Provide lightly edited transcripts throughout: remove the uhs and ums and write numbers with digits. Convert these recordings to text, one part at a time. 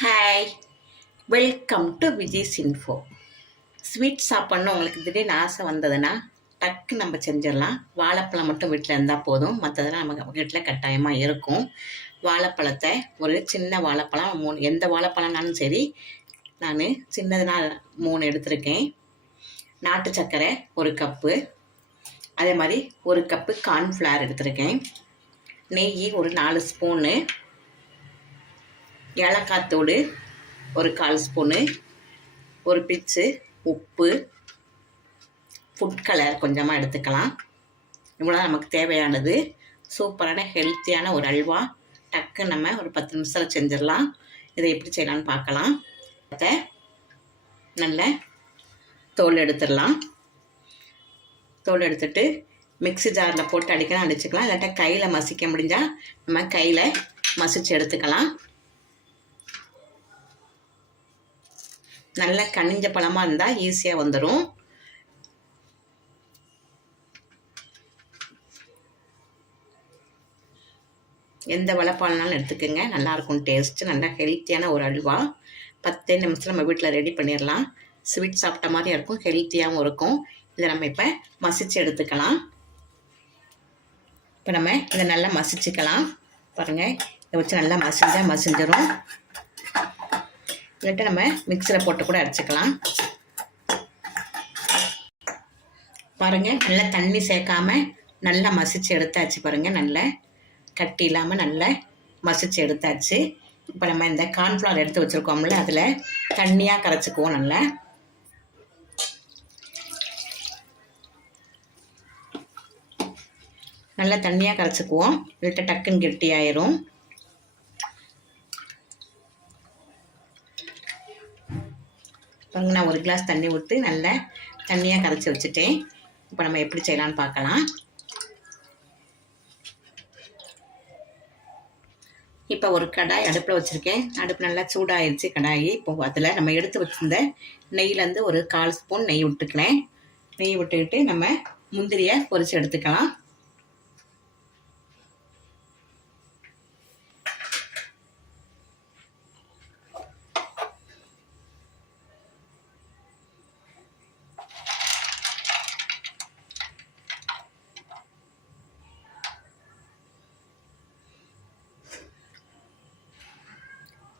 Hi, welcome to Vijay's info. Sweet சாப்பிட்ணும் உங்களுக்கு திடீர்னு ஆசை வந்ததுன்னா டக்கு நம்ம செஞ்சிடலாம். வாழைப்பழம் மட்டும் வீட்டில் இருந்தால் போதும், மற்றதெல்லாம் நம்ம வீட்டில் கட்டாயமாக இருக்கும். வாழைப்பழத்தை ஒரு சின்ன வாழைப்பழம் 3, எந்த வாழைப்பழம்னாலும் சரி, நான் சின்னதுனா 3 எடுத்திருக்கேன். நாட்டு சர்க்கரை 1 கப்பு, அதே மாதிரி 1 கப்பு கார்ன்ஃப்ளவர் எடுத்திருக்கேன். நெய் ஒரு 4 ஸ்பூனு, ஏலக்காய் தூள் ஒரு 1/4 ஸ்பூனு, ஒரு பிச்சு உப்பு, ஃபுட் கலர் கொஞ்சமாக எடுத்துக்கலாம். இவ்வளோ நமக்கு தேவையானது. சூப்பரான ஹெல்த்தியான ஒரு அல்வா. டக்கு நம்ம ஒரு 10 நிமிஷத்தில் செஞ்சிடலாம். இதை எப்படி செய்யலான்னு பார்க்கலாம். அதை நல்ல தோல் எடுத்துடலாம். தோல் எடுத்துட்டு மிக்ஸி ஜாரில் போட்டு அடிச்சுக்கலாம். இல்லாட்டா கையில் மசிக்க முடிஞ்சால் நம்ம கையில் மசிச்சு எடுத்துக்கலாம். நல்ல கனிஞ்ச பழமாக இருந்தால் ஈஸியாக வந்துடும். எந்த வாழைப்பழம்னாலும் எடுத்துக்கோங்க, நல்லாயிருக்கும் டேஸ்ட்டு. நல்லா ஹெல்த்தியான ஒரு அல்வா. 10 நிமிஷத்தில் நம்ம வீட்டில் ரெடி பண்ணிடலாம். ஸ்வீட் சாப்பிட்ட மாதிரி இருக்கும், ஹெல்த்தியாகவும் இருக்கும். இதை நம்ம இப்போ மசிச்சு எடுத்துக்கலாம். இப்போ நம்ம இதை நல்லா மசிச்சுக்கலாம். பாருங்கள், இதை வச்சு நல்லா மசிஞ்சிடும். இல்லாட்டா நம்ம மிக்ஸியில் போட்டு கூட அரைச்சிக்கலாம். பாருங்கள், நல்லா தண்ணி சேர்க்காம நல்லா மசிச்சு எடுத்தாச்சு. பாருங்கள், நல்லா கட்டி இல்லாமல் நல்லா மசிச்சு எடுத்தாச்சு. இப்போ நம்ம இந்த கார்ன்ஃப்ளவர் எடுத்து வச்சுருக்கோம்ல, அதில் தண்ணியாக கரைச்சிக்குவோம். நல்லா தண்ணியாக கரைச்சிக்குவோம், இல்லாட்டா டக்குன்னு கெட்டி ஆயிரும். நான் 1 கிளாஸ் தண்ணி ஊற்றி நல்லா தண்ணியாக கரைச்சி வச்சுட்டேன். இப்போ நம்ம எப்படி செய்யலான்னு பார்க்கலாம். இப்போ ஒரு கடாய் அடுப்பில் வச்சுருக்கேன். அடுப்பு நல்லா சூடாகிடுச்சு கடாயி. இப்போ அதில் நம்ம எடுத்து வச்சுருந்த நெய்யிலேருந்து ஒரு 1/4 ஸ்பூன் நெய் விட்டுக்கிறேன். நெய் விட்டுக்கிட்டு நம்ம முந்திரியை பொரித்து எடுத்துக்கலாம்.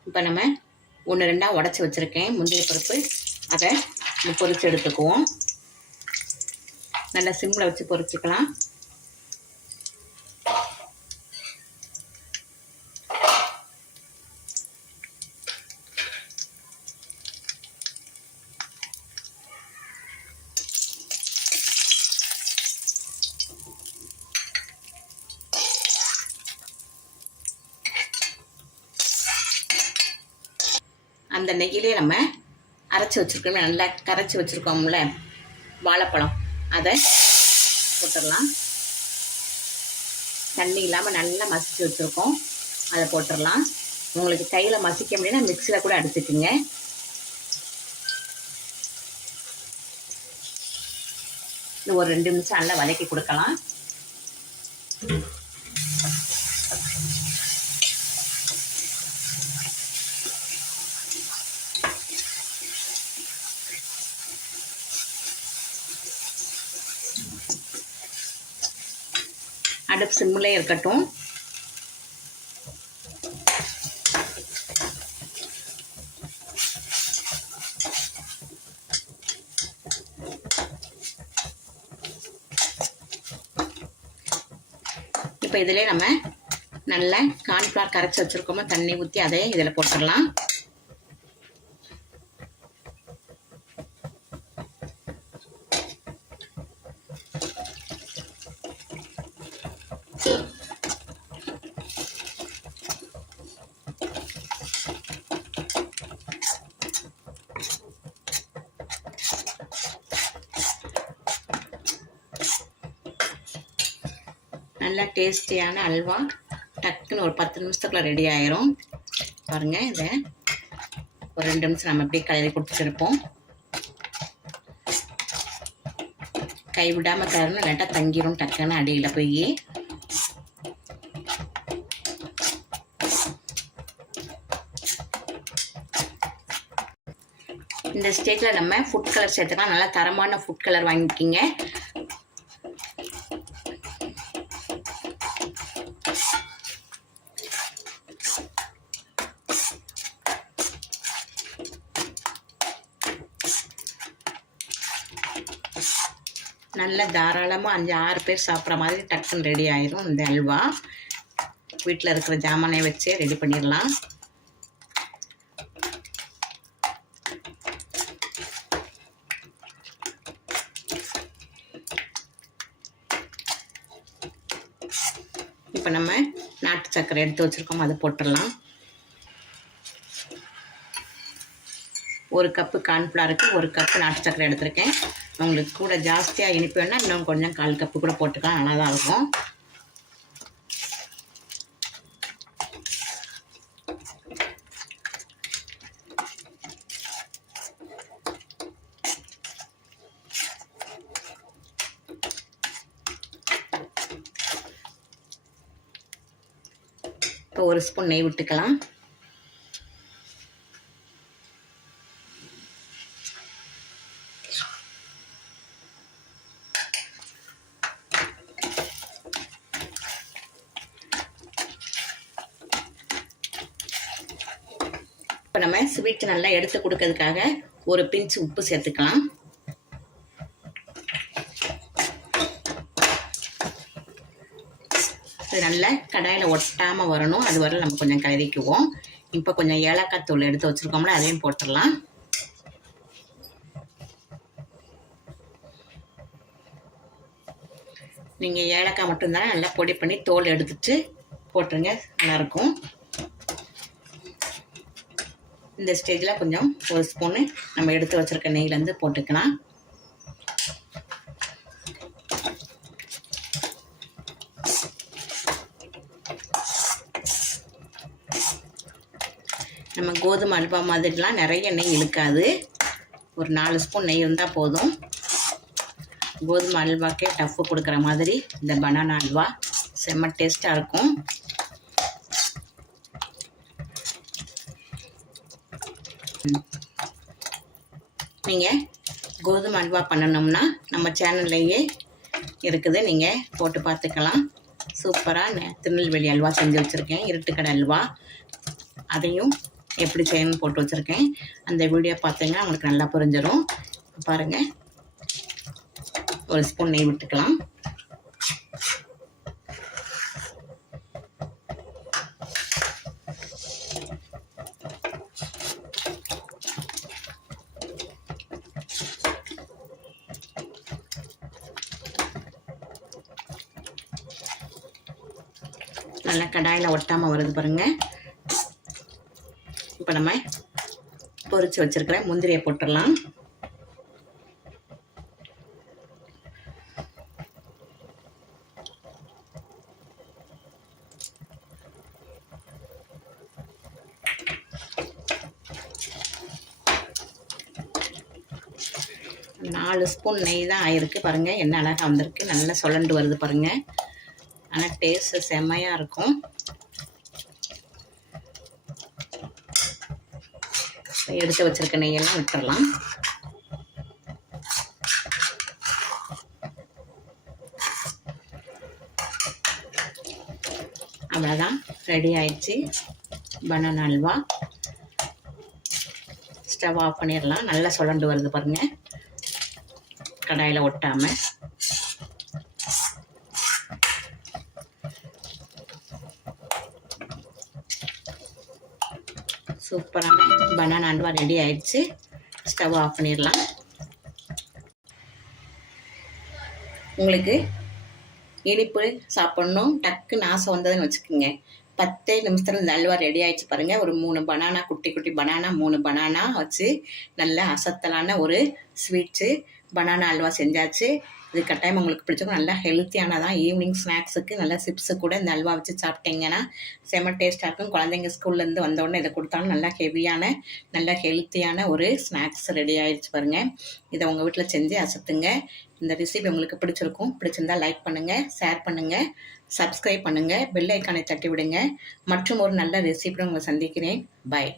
இப்போ நம்ம 1-2 உடச்சி வச்சுருக்கேன் முந்திரி பருப்பு. அதை பொரித்து எடுத்துக்குவோம். நல்லா சிம்மில் வச்சு பொரிச்சுக்கலாம். அந்த நெய்யிலே நம்ம அரைச்சி வச்சுருக்கோம், நல்லா கரைச்சி வச்சுருக்கோம்ல வாழைப்பழம், அதை போட்டுடலாம். தண்ணி இல்லாமல் நல்லா மசிச்சு வச்சுருக்கோம், அதை போட்டுடலாம். உங்களுக்கு கையில் மசிக்க முடியும்னா மிக்ஸியில் கூட அடிச்சுக்குங்க. இது ஒரு 2 நிமிஷம் நல்லா வதக்கி கொடுக்கலாம். அடுப்பு சிம்மிலே இருக்கட்டும். இப்போ இதிலே நம்ம நல்லா கார்ன்ஃப்ளவர் கரைச்சி வச்சுருக்கோமோ தண்ணி ஊற்றி அதை இதில் போட்டுடலாம். நல்லா டேஸ்டியான அல்வா டக்குன்னு ஒரு 10 நிமிஷத்துக்குள்ள ரெடி ஆயிரும். பாருங்கள், இதை ஒரு 2 நிமிஷம் நம்ம அப்படியே கலரி கொடுத்துருப்போம். கை விடாமல் கலரணும், இல்லாட்டா தங்கிரும் டக்குன்னு அடியில் போய். இந்த ஸ்டேஜில் நம்ம ஃபுட் கலர் சேர்த்துக்கலாம். நல்லா தரமான ஃபுட் கலர் வாங்கிக்கிங்க. நல்ல தாராளமாக 5-6 பேர் சாப்பிட்ற மாதிரி டக்குன்னு ரெடி ஆயிரும் இந்த அல்வா. வீட்டில் இருக்கிற ஜாமானை வச்சே ரெடி பண்ணிடலாம். இப்போ நம்ம நாட்டு சர்க்கரை எடுத்து வச்சுருக்கோம், அதை போட்டுடலாம். 1 கப்பு கார்ன்ஃப்ளவருக்கு 1 கப்பு நாட்டு சர்க்கரை எடுத்திருக்கேன். உங்களுக்கு கூட ஜாஸ்தியாக இனிப்பு வேணால் இன்னும் கொஞ்சம் 1/4 கப்பு கூட போட்டுக்கலாம், நல்லா தான் இருக்கும். இப்போ 1 ஸ்பூன் நெய் விட்டுக்கலாம். இப்போ நம்ம ஸ்வீட் நல்லா எடுத்து கொடுக்கறதுக்காக 1 பிஞ்ச் உப்பு சேர்த்துக்கலாம். இது நல்லா கடாயில் ஒட்டாமல் வரணும், அது வரை நம்ம கொஞ்சம் கிளறிக்குவோம். இப்போ கொஞ்சம் ஏலக்காய் தூள் எடுத்து வச்சுருக்கோம்ல, அதையும் போட்டுடலாம். நீங்கள் ஏலக்காய் மட்டும்தான் நல்லா பொடி பண்ணி தோல் எடுத்துட்டு போட்டுருங்க, நல்லாயிருக்கும். இந்த ஸ்டேஜில் கொஞ்சம் 1 ஸ்பூனு நம்ம எடுத்து வச்சுருக்க நெய்லேருந்து போட்டுக்கலாம். நம்ம கோதுமை அல்வா மாதிரிலாம் நிறைய நெய் இழுக்காது, ஒரு 4 ஸ்பூன் நெய் இருந்தால் போதும். கோதுமை அல்வாக்கே டஃப்பு கொடுக்குற மாதிரி இந்த பனானா அல்வா செம்ம டேஸ்ட்டாக இருக்கும். நீங்கள் கோதுமை அல்வா பண்ணணும்னா நம்ம சேனல்லையே இருக்குது, நீங்கள் போட்டு பார்த்துக்கலாம். சூப்பராக திருநெல்வேலி அல்வா செஞ்சு வச்சுருக்கேன், இருட்டுக்கடை அல்வா. அதையும் எப்படி செய்யணும்னு போட்டு வச்சுருக்கேன். அந்த வீடியோ பார்த்தீங்கன்னா உங்களுக்கு நல்லா புரிஞ்சிடும். பாருங்கள், 1 ஸ்பூன் நெய் விட்டுக்கலாம். நல்லா கடாயில் ஒட்டாமல் வருது பாருங்கள். இப்போ நம்ம பொரிச்சு வச்சுருக்கிற முந்திரியை போட்டுடலாம். நாலு ஸ்பூன் நெய் தான் ஆயிருக்கு பாருங்கள், என்ன அழகாக வந்திருக்கு, நல்லா சுழண்டு வருது பாருங்கள். ஆனால் டேஸ்ட்டு செம்மையாக இருக்கும். எடுத்து வச்சிருக்க நெய்யெல்லாம் விட்டுடலாம். அவ்வளோதான், ரெடி ஆயிடுச்சு பனானா அல்வா. ஸ்டவ் ஆஃப் பண்ணிடலாம். நல்லா சுழண்டு வருது பாருங்கள், கடாயில் ஒட்டாமல். சூப்பரான பனானா அல்வா ரெடி ஆயிடுச்சு. ஸ்டவ் ஆஃப் பண்ணிடலாம். உங்களுக்கு இனிப்பு சாப்பிட்ணும் டக்குன்னு ஆசை வந்ததுன்னு வச்சுக்கோங்க, 10 நிமிஷத்தில் இந்த அல்வா ரெடி ஆயிடுச்சு பாருங்கள். ஒரு 3 பனானா, குட்டி குட்டி பனானா, 3 பனானா வச்சு நல்ல அசத்தலான ஒரு ஸ்வீட்ஸு பனானா அல்வா செஞ்சாச்சு. இது கட்டாயம் உங்களுக்கு பிடிச்சிருக்கும். நல்லா ஹெல்த்தியானதான். ஈவினிங் ஸ்நாக்ஸுக்கு நல்லா சிப்ஸு கூட இந்த அல்வா வச்சு சாப்பிட்டீங்கன்னா செம்ம டேஸ்ட்டாக இருக்கும். குழந்தைங்க ஸ்கூல்லேருந்து வந்தோடனே இதை கொடுத்தாலும் நல்லா ஹெவியான நல்லா ஹெல்த்தியான ஒரு ஸ்நாக்ஸ் ரெடி ஆகிடுச்சு பாருங்கள். இதை உங்கள் வீட்டில் செஞ்சு அசத்துங்க. இந்த ரெசிபி உங்களுக்கு பிடிச்சிருக்கும். பிடிச்சிருந்தால் லைக் பண்ணுங்கள், ஷேர் பண்ணுங்கள், சப்ஸ்கிரைப் பண்ணுங்கள், பெல் ஐக்கானை தட்டி விடுங்க. மற்றும் ஒரு நல்ல ரெசிபியை உங்களை சந்திக்கிறேன். பாய்.